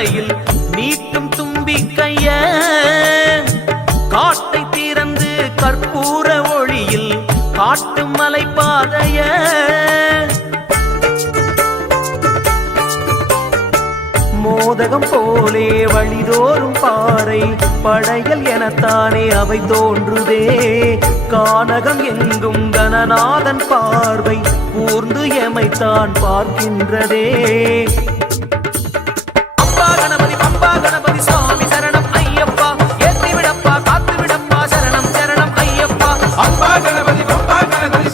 மலையில் நீட்டும் தும்பிக்கைய காட்டை திறந்து கற்பூர ஒளியில் காட்டும் மலை பாதைய மோதகம் போலே வழிதோறும் பாறை படையல் எனத்தானே அவை தோன்றுதே கானகம் எங்கும் கணநாதன் பார்வை கூர்ந்து எமைத்தான் பார்க்கின்றதே அம்பா கணபதி சுவாமி சரணம் ஐயப்பா ஏற்றி விடப்பா காத்து விடப்பா சரணம் சரணம் ஐயப்பா அம்பா கணபதி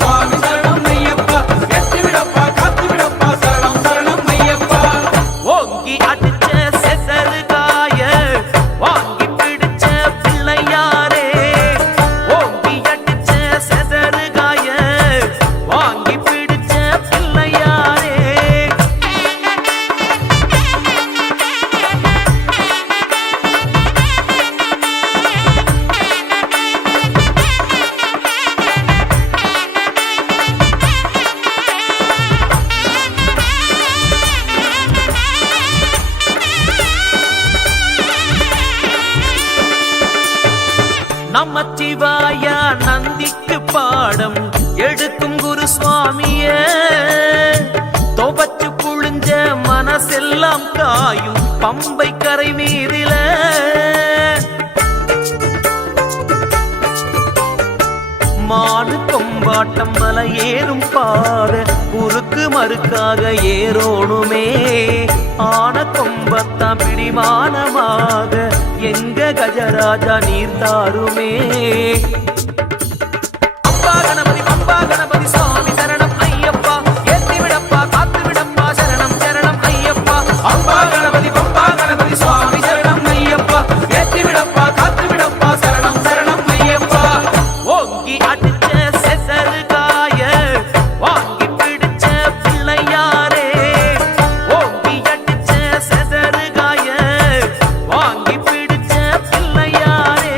சுவாமி சரணம் ஐயப்பா ஏற்றி விடப்பா காத்து விடப்பா சரணம் சரணம் ஐயப்பா ஓங்கி அடிச்ச செசருகாய வாங்கி பிடிச்ச பிள்ளையாரே ஓங்கி அடிச்ச செசருகாய வாங்கி பிடிச்ச பிள்ளையாரே நமச்சிவாய நந்திக்கு பாடம் எடுக்கும் குரு சுவாமிய தொபச்சு புழிஞ்ச மனசெல்லாம் காயும் பம்பை கரை மீதில மாடு கொம்பாட்டம் மலை ஏறும் பாத குறுக்கு மறுக்காக ஏறோணுமே ஆன கொம்பத்தான் பிடிமானமாக எங்க கஜராஜா நீர் தாருமே அம்பா கணபதி சுவாமி சரணம் ஐயப்பா ஏற்றி விடப்பா காத்து விடப்பா சரணம் சரணம் ஐயப்பா அம்பா கணபதி சுவாமி சரணம் ஐயப்பா ஏற்றி விடப்பா காத்து விடப்பா சரணம் சரணம் ஐயப்பா ஓங்கி அடிச்ச செசருகாய வாங்கி பிடிச்ச பிள்ளையாரே ஓங்கி அடிச்ச செசருகாய வாங்கி பிடிச்ச பிள்ளையாரே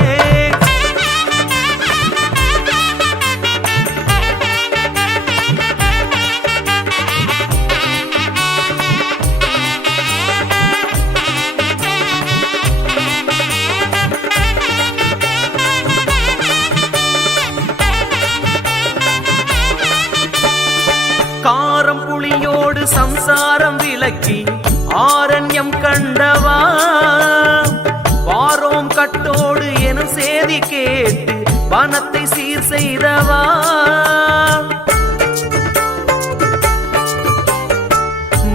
காரம் புளியோடு சம்சாரம் விலக்கி ஆரண்யம் கண்டவா வாரோம் கட்டோடு எனும் சேதி கேட்டு வனத்தை சீர் செய்தவா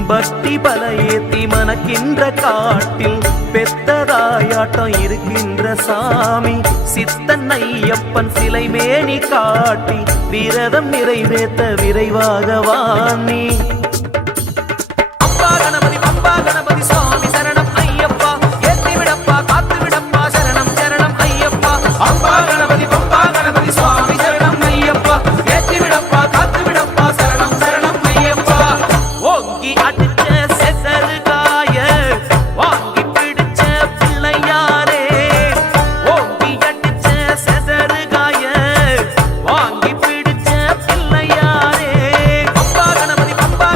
பக்தி பல ஏத்தி மனக்கின்ற காட்டில் பெத்ததாயாட்டம் இருக்கின்ற சாமி சித்தன் ஐயப்பன் சிலை மேனி காட்டி விரதம் நிறைவேற்ற விரைவாக வாணி அம்பா கணபதி சுவாமி சரணம் ஐயப்பா ஏற்றி விடப்பா காத்து விடப்பா சரணம் சரணம் ஐயப்பா அம்பா கணபதி சுவாமி சரணம் ஐயப்பா ஏற்றி விடப்பா காத்து விடப்பா சரணம் சரணம் ஐயப்பா ஓங்கி அடிச்ச செசருகாய வாங்கி பிடிச்ச பிள்ளையாரே ஓங்கி அடிச்ச செசருகாய வாங்கி பிடிச்ச பிள்ளையாரே அம்பா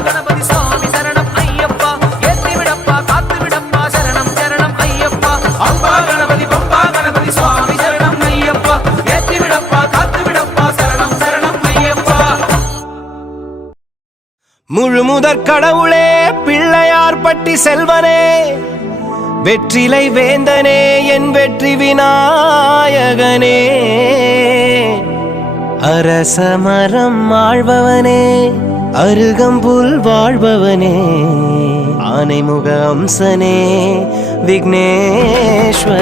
கணபதி சுவாமி சரணம் ஐயப்பா ஏற்றி விடப்பா காத்து விடப்பா சரணம் சரணம் ஐயப்பா அம்பா கணபதி சுவாமி சரணம் ஐயப்பா ஏற்றி விடப்பா காத்து விடப்பா சரணம் சரணம் ஐயப்பா முழு முதற் கடவுளே பிள்ளையார் பட்டி செல்வனே வெற்றிலை வேந்தனே என் வெற்றி விநாயகனே அரசமரம் ஆழ்பவனே அருகம்புல் வாழ்பவனே ஆனைமுக அம்சனே விக்னேஸ்வரனே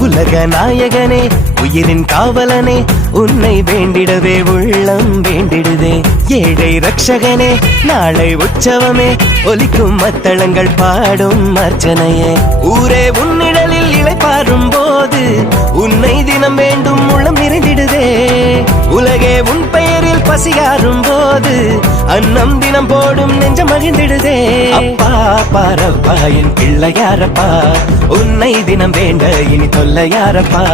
உலக நாயகனே உயிரின் காவலனே உன்னை வேண்டிடவே உள்ளம் வேண்டிடுதே. ஏழை ரட்சகனே நாளை உற்சவமே, ஒலிக்கும் மத்தளங்கள் பாடும் அர்ச்சனையே. ஊரே உன்னிடலில் இளைப்பாரும் போது உன்னை தினம் வேண்டும் உள்ளம் நிறைந்திடுதே. உலகே உன் பெயரில் பசியாரும் போது அன்னம் தினம் போடும் நெஞ்சம் மகிழ்ந்திடுதே. அப்பா பாரப்பா என் பிள்ளையாரப்பா, உன்னை தினம் வேண்ட இனி தொல்லையாரப்பா.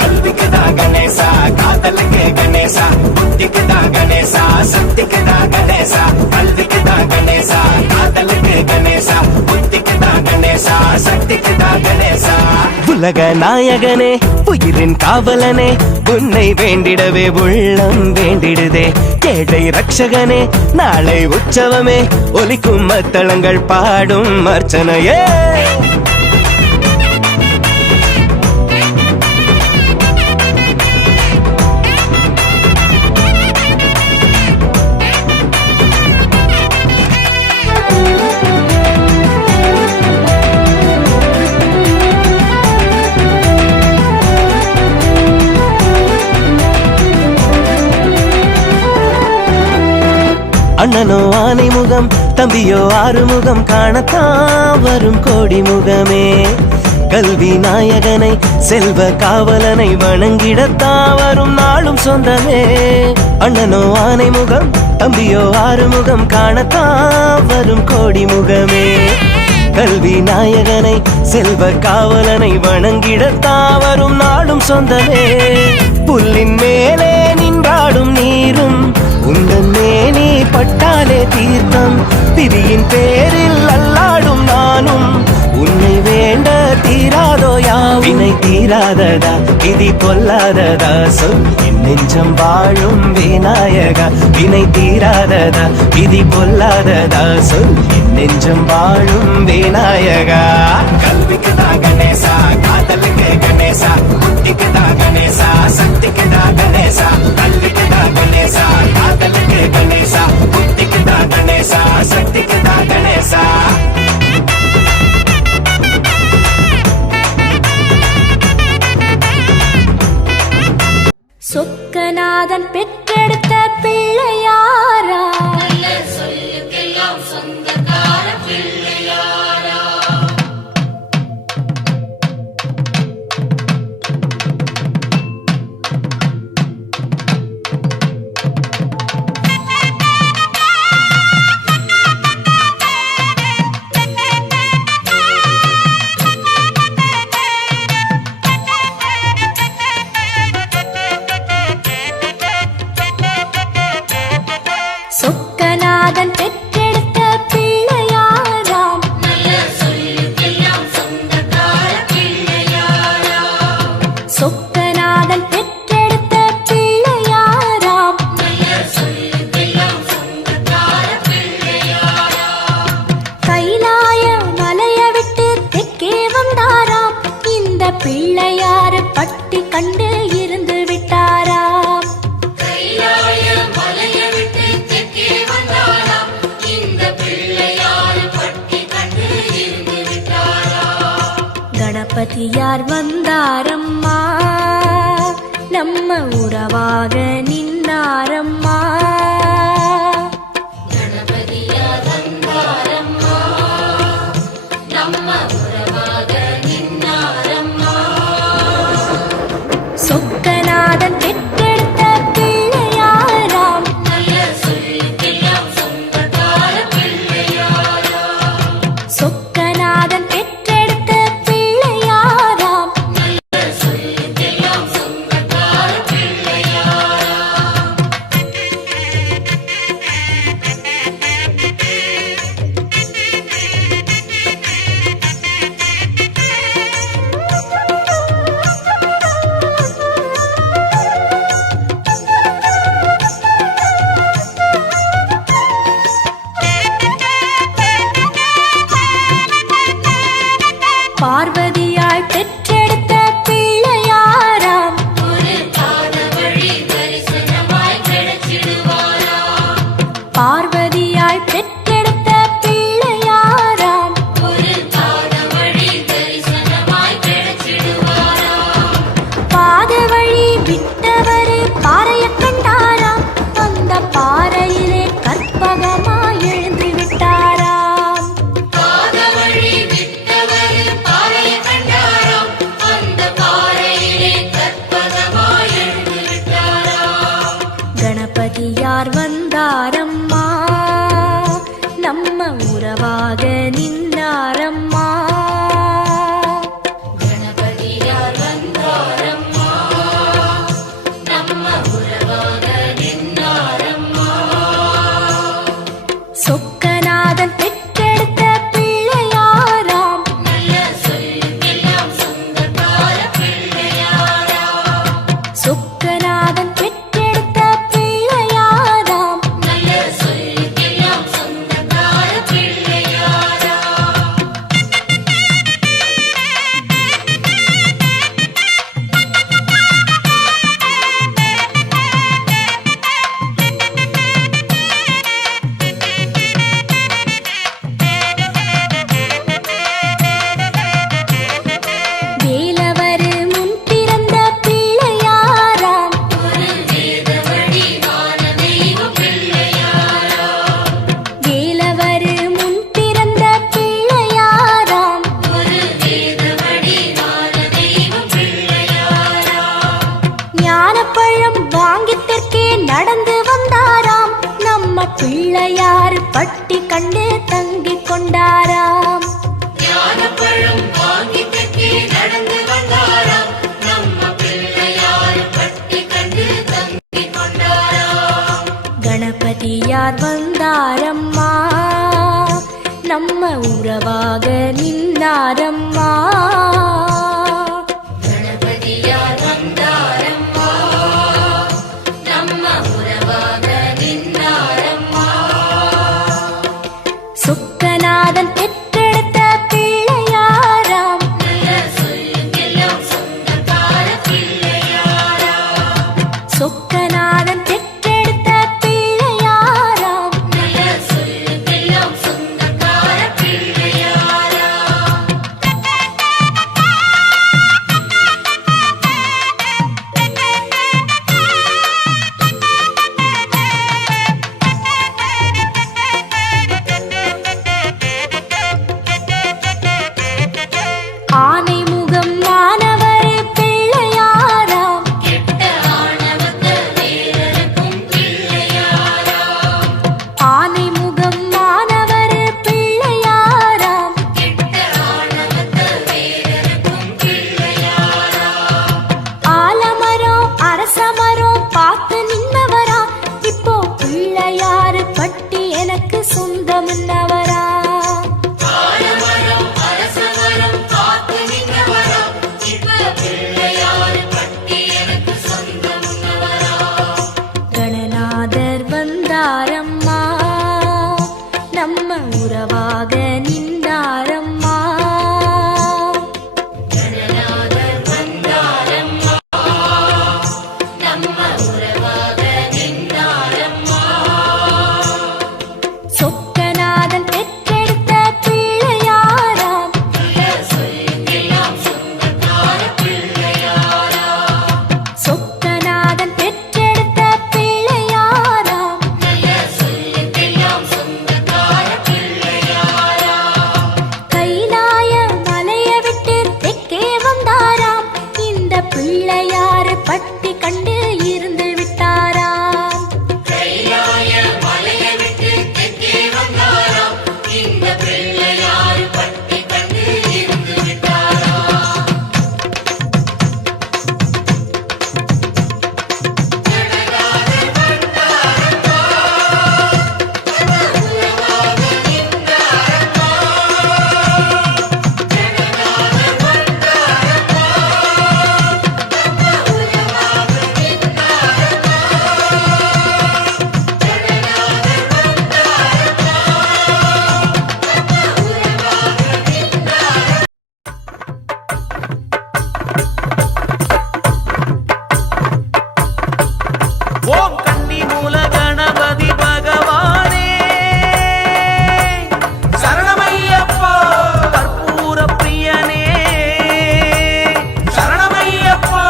கல்விக்குதா கணேசா, காதலுக்கு கணேசா, புத்திக்குதா கணேசா, சக்திக்குதா கணேசா. கல்விக்குதா கணேசா, காதலுக்கு கணேசா, புத்திக்குதா கணேசா, சக்திக்குதா கணேசா. உலக நாயகனே உயிரின் காவலனே, உன்னை வேண்டிடவே உள்ளம் வேண்டிடுதே. ஏழை ரட்சகனே நாளை உற்சவமே, ஒலிக்கும் மத்தளங்கள் பாடும் அர்ச்சனையே. அண்ணனோ ஆனை முகம், தம்பியோ ஆறுமுகம், காணத்தான் வரும் கோடி முகமே. கல்வி நாயகனை செல்வ காவலனை வணங்கிடத்தான் வரும் நாளும் சொந்தமே. அண்ணனோ ஆனை முகம், தம்பியோ ஆறுமுகம், காணத்தான் வரும் கோடி முகமே. கல்வி நாயகனை செல்வ காவலனை வணங்கிடத்தான் வரும் நாளும் சொந்தமே. புல்லின் மேலே நின்றாடும் நீரும் உந்தன் மேனி பட்டாலே தீர்த்தம். விதியின் பேரில் அல்லாடும் நானும் உன்னை வேண்ட தீராதோ யாவினை தீராததா விதி பொல்லாததா சொல் என் நெஞ்சம் வாழும் விநாயகா. வினை தீராததா விதி பொல்லாததா சொல் என் நெஞ்சம் வாழும் விநாயகா. கல்விக்குதா கணேசா, காதலுக்கு கணேசா, புத்திக்குதா கணேசா, சக்திக்குதா கணேசா. கல்விக்குதா கணேசா, காதலுக்கு கணேசா, புத்திக்குதா கணேசா, சக்திக்குதா கணேசா. சொக்கநாதன் பெற்றெடுத்த பிள்ளையாரா, சொல்லுக்கெல்லாம் சொந்தக்கார பிள்ளையாரா. சொக்கநாதன் பெற்றெடுத்த பிள்ளையாராம், சொல்லுக்கெல்லாம் சொந்தக்கார பிள்ளையாரா. சொக்கநாதன் பெற்றெடுத்த பிள்ளையாராம். சொல்லுக்கெல்லாம் சொந்தக்கார பிள்ளையாரா. கைலாய மலைய விட்டு தெற்கே வந்தாராம், இந்த பிள்ளையாரு பட்டி கண்டு இருந்து விட்டாராம். கைலாய மலையை விட்டு தெற்கே வந்தாராம், இந்த பிள்ளையார் பட்டி கண்டு இருந்து விட்டாரா. கணபதியார் வந்தாரம்மா, நம்ம உறவாக நின்னாரம்மா. கணபதியார் வந்தாரம்மா, நம்ம உறவாக நின்னாரம்மா. சொக்கநாதன் பெற்றெடுத்த பிள்ளையாராம், சொல்லுக்கெல்லாம் சொந்தக்கார பிள்ளையாரா. சொக்கநாதன் பெற்றெடுத்த பிள்ளையாராம். சொல்லுக்கெல்லாம் சொந்தக்கார பிள்ளையாரா. பார்வதியாய் பெற்றெடுத்த பிள்ளையாராம், ஒரு பாத வழி தரிசனமாய் கிடைச்சிடுவாரா. பார்வதியாய் பெற்றெடுத்த பிள்ளையாராம். ஒரு பாத வழி தரிசனமாய் கிடைச்சிடுவாரா. பாத வழி விட்டவரு பிள்ளையார் பட்டி கண்டு தங்கிக் கொண்டாராம். ஞானப்பழம் வாங்கி கட்டி நடந்து வந்தாராம். நம்ம பிள்ளையார் பட்டி கண்டு தங்கிக் கொண்டாராம். கணபதியார் வந்தாரம்மா, நம்ம உறவாக நின்னாரம்மா. கணபதியார் வந்தாரம்மா, நம்ம உறவாக நின்னாரம்மா. சுக்கநாதன் பெற்றெடுத்த பிள்ளையாராம். நல்ல சொல்லுக்கெல்லாம் சொந்தக்கார பிள்ளையாராம். சொக்கநாதன் பெற்றெடுத்த பிள்ளையாராம். நல்ல சொல்லுக்கெல்லாம் சொந்தக்கார பிள்ளையாராம். ஆனை முகம் மாணவர் பிள்ளையாராம். கெட்ட ஆணவத்த வீரனுக்கும் பிள்ளையாராம். ஆனை முகம் மாணவர் பிள்ளையாராம். கெட்ட ஆணவத்த வீரனுக்கும் பிள்ளையாராம். ஆலமரம் அரசமரம் பார்த்து நின்னவரா, இப்போ பிள்ளையாரு பட்டி எனக்கு சொந்தம்னவரா. ஆலமரம் அரசமரம் காத்து நின்றவராம். இப்ப பிள்ளையார் பட்டி எனக்கு சொந்தம்னவராம். கணநாதர் வந்தாரம்மா, நம்ம உறவாக நின்றாரம்மா. கணநாதர் வந்தாரம்மா, நம்ம உறவாக நின்றாரம்மா. சொக்கநாதன் பெற்றெடுத்த பிள்ளையாராம். நல்ல சொல்லுக்கெல்லாம் சொந்தக்கார பிள்ளையாராம். சொக்கநாதன் பெற்றெடுத்த பிள்ளையாராம். நல்ல சொல்லுக்கெல்லாம் சொந்தக்கார பிள்ளையாராம். கைலாய மலைய விட்டு தெற்கே வந்தாராம். இந்த பிள்ளையாரு பட்டி கண்டு இருந்து விட்டாராம். கைலாய மலையை விட்டு தெற்கே வந்தாராம். இந்த பிள்ளையார் பட்டி கண்டு இருந்து விட்டாராம். ஜனநாதர் வந்தாரம்மா, நம்ம உறவாக நின்றாரம்மா. ஜனநாதர் வந்தாரம்மா, நம்ம உறவாக நின்றாரம்மா. ஓம் கன்னி மூல கணபதி பகவானே சரணமையப்பா கற்பூர பிரியனே சரணமையப்பா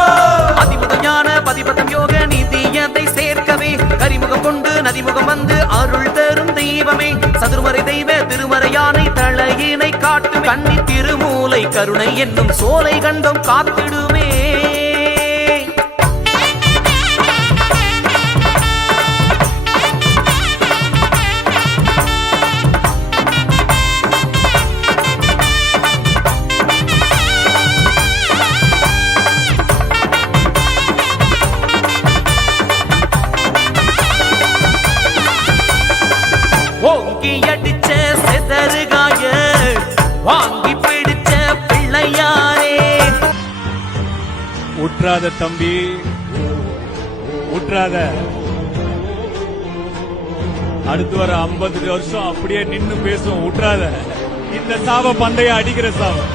அதிமுக ஞான பதிபதம் யோக நிதியதை சேர்க்கவே கரிமுகம் கொண்டு நதிமுகம் வந்து அருள் தரும் தெய்வமே சதுர்மறை தெய்வ திருமறையானை தலையினை காட்டும் கன்னி திருமூலை கருணை என்னும் சோலை கண்டம் காத்திடுமே. ஓங்கி அடிச்ச செதறுகாய வாங்கி பிடிச்ச பிள்ளையாரே. உற்றாத தம்பி உற்றாத. அடுத்து வர 50 வருஷம் அப்படியே நின்னு பேசும். உற்றாத. இந்த சாப பந்தய அடிக்கிற சாபம்.